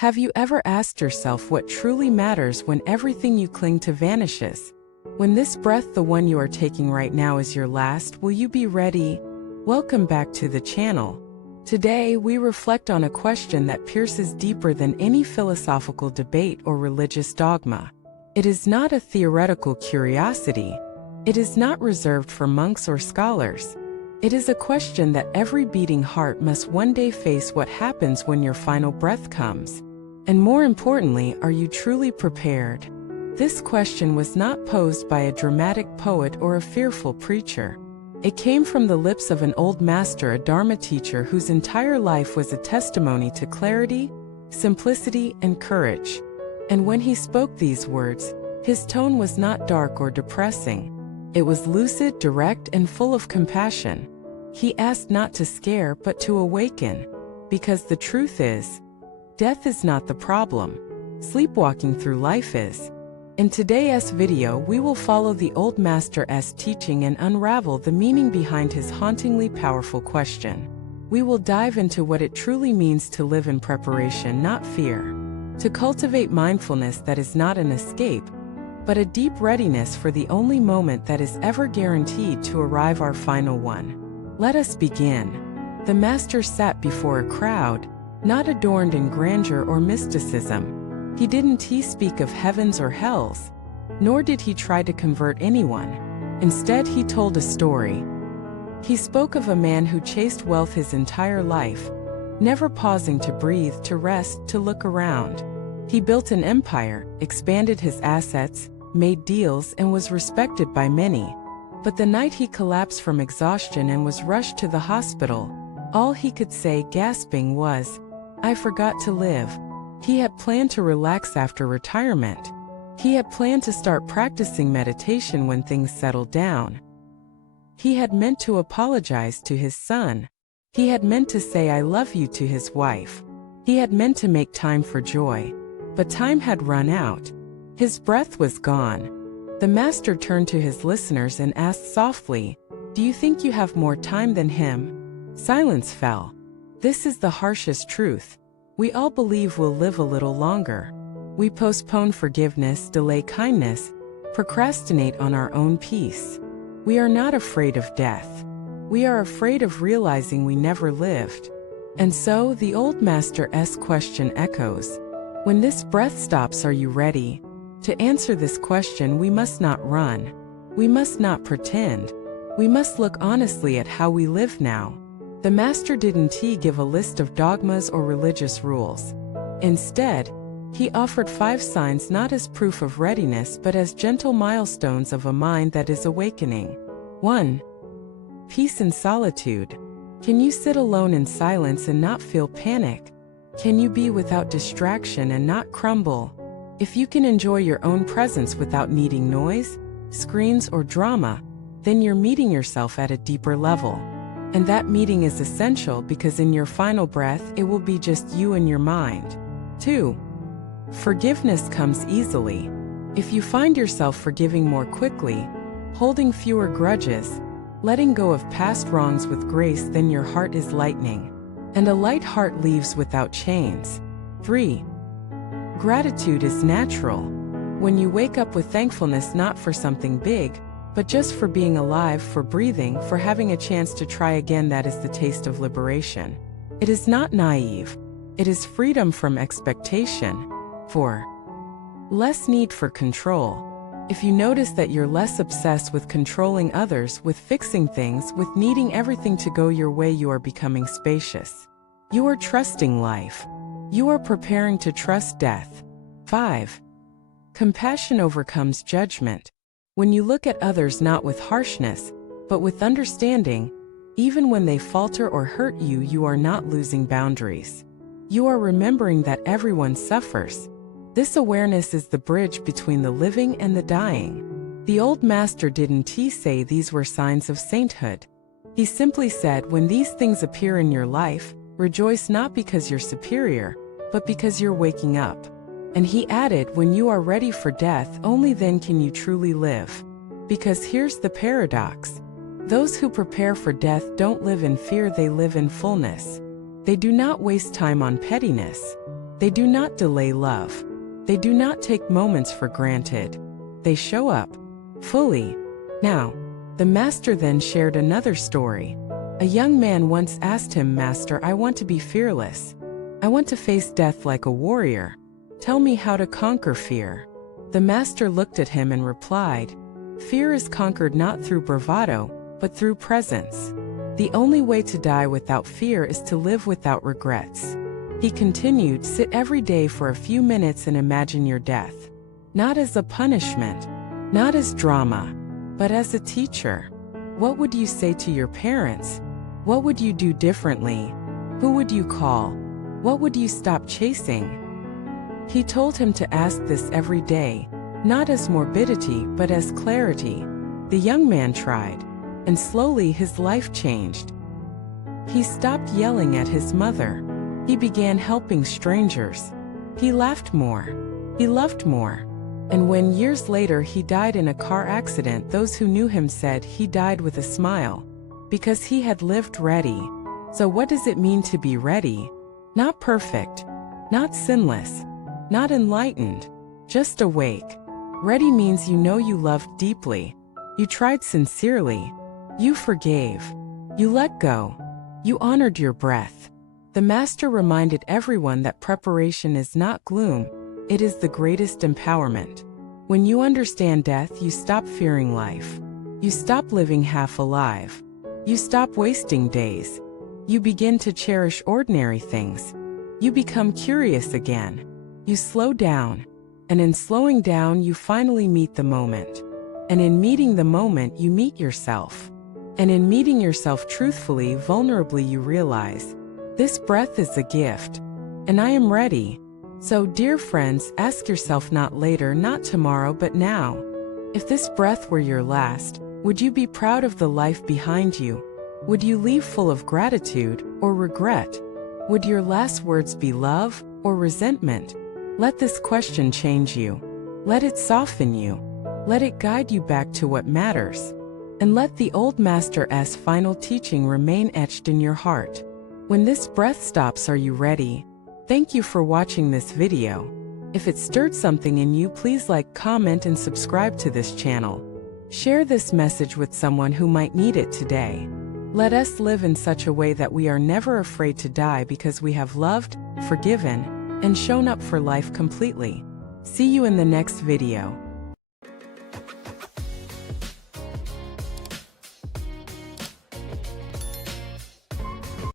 Have you ever asked yourself what truly matters when everything you cling to vanishes? When this breath, the one you are taking right now, is your last, will you be ready? Welcome back to the channel. Today, we reflect on a question that pierces deeper than any philosophical debate or religious dogma. It is not a theoretical curiosity. It is not reserved for monks or scholars. It is a question that every beating heart must one day face: what happens when your final breath comes? And more importantly, are you truly prepared? This question was not posed by a dramatic poet or a fearful preacher. It came from the lips of an old master, a Dharma teacher whose entire life was a testimony to clarity, simplicity, and courage. And when he spoke these words, his tone was not dark or depressing. It was lucid, direct, and full of compassion. He asked not to scare, but to awaken. Because the truth is, death is not the problem. Sleepwalking through life is. In today's video, we will follow the old master's teaching and unravel the meaning behind his hauntingly powerful question. We will dive into what it truly means to live in preparation, not fear. To cultivate mindfulness that is not an escape, but a deep readiness for the only moment that is ever guaranteed to arrive, our final one. Let us begin. The master sat before a crowd, not adorned in grandeur or mysticism. He didn't speak of heavens or hells, nor did he try to convert anyone. Instead, he told a story. He spoke of a man who chased wealth his entire life, never pausing to breathe, to rest, to look around. He built an empire, expanded his assets, made deals, and was respected by many. But the night he collapsed from exhaustion and was rushed to the hospital, all he could say, gasping, was, "I forgot to live." He had planned to relax after retirement. He had planned to start practicing meditation when things settled down. He had meant to apologize to his son. He had meant to say "I love you" to his wife. He had meant to make time for joy. But time had run out. His breath was gone. The master turned to his listeners and asked softly, "Do you think you have more time than him?" Silence fell. This is the harshest truth. We all believe we'll live a little longer. We postpone forgiveness, delay kindness, procrastinate on our own peace. We are not afraid of death. We are afraid of realizing we never lived. And so the old master's question echoes. When this breath stops, are you ready? To answer this question, we must not run. We must not pretend. We must look honestly at how we live now. The master didn't give a list of dogmas or religious rules. Instead, he offered 5 signs, not as proof of readiness but as gentle milestones of a mind that is awakening. 1. Peace in solitude. Can you sit alone in silence and not feel panic? Can you be without distraction and not crumble? If you can enjoy your own presence without needing noise, screens, or drama, then you're meeting yourself at a deeper level. And that meeting is essential because in your final breath, it will be just you and your mind. 2. Forgiveness comes easily. If you find yourself forgiving more quickly, holding fewer grudges, letting go of past wrongs with grace, then your heart is lightening. And a light heart leaves without chains. 3. Gratitude is natural. When you wake up with thankfulness, not for something big, but just for being alive, for breathing, for having a chance to try again, that is the taste of liberation. It is not naive. It is freedom from expectation. 4. Less need for control. If you notice that you're less obsessed with controlling others, with fixing things, with needing everything to go your way, you are becoming spacious. You are trusting life. You are preparing to trust death. 5. Compassion overcomes judgment. When you look at others not with harshness, but with understanding, even when they falter or hurt you, you are not losing boundaries. You are remembering that everyone suffers. This awareness is the bridge between the living and the dying. The old master didn't say these were signs of sainthood. He simply said, when these things appear in your life, rejoice, not because you're superior, but because you're waking up. And he added, when you are ready for death, only then can you truly live. Because here's the paradox. Those who prepare for death don't live in fear, they live in fullness. They do not waste time on pettiness. They do not delay love. They do not take moments for granted. They show up fully. Now, the master then shared another story. A young man once asked him, "Master, I want to be fearless. I want to face death like a warrior. Tell me how to conquer fear." The master looked at him and replied, "Fear is conquered not through bravado, but through presence. The only way to die without fear is to live without regrets." He continued, "Sit every day for a few minutes and imagine your death. Not as a punishment, not as drama, but as a teacher. What would you say to your parents? What would you do differently? Who would you call? What would you stop chasing?" He told him to ask this every day, not as morbidity but as clarity. The young man tried, and slowly his life changed. He stopped yelling at his mother. He began helping strangers. He laughed more. He loved more. And when years later he died in a car accident, those who knew him said he died with a smile, because he had lived ready. So what does it mean to be ready? Not perfect, not sinless, not enlightened, just awake. Ready means you know you loved deeply. You tried sincerely. You forgave. You let go. You honored your breath. The master reminded everyone that preparation is not gloom, it is the greatest empowerment. When you understand death, you stop fearing life. You stop living half alive. You stop wasting days. You begin to cherish ordinary things. You become curious again. You slow down. And in slowing down, you finally meet the moment. And in meeting the moment, you meet yourself. And in meeting yourself truthfully, vulnerably, you realize, this breath is a gift. And I am ready. So, dear friends, ask yourself not later, not tomorrow, but now. If this breath were your last, would you be proud of the life behind you? Would you leave full of gratitude or regret? Would your last words be love or resentment? Let this question change you. Let it soften you. Let it guide you back to what matters. And let the old master's final teaching remain etched in your heart. When this breath stops, are you ready? Thank you for watching this video. If it stirred something in you, please like, comment, and subscribe to this channel. Share this message with someone who might need it today. Let us live in such a way that we are never afraid to die because we have loved, forgiven, and shown up for life completely. See you in the next video.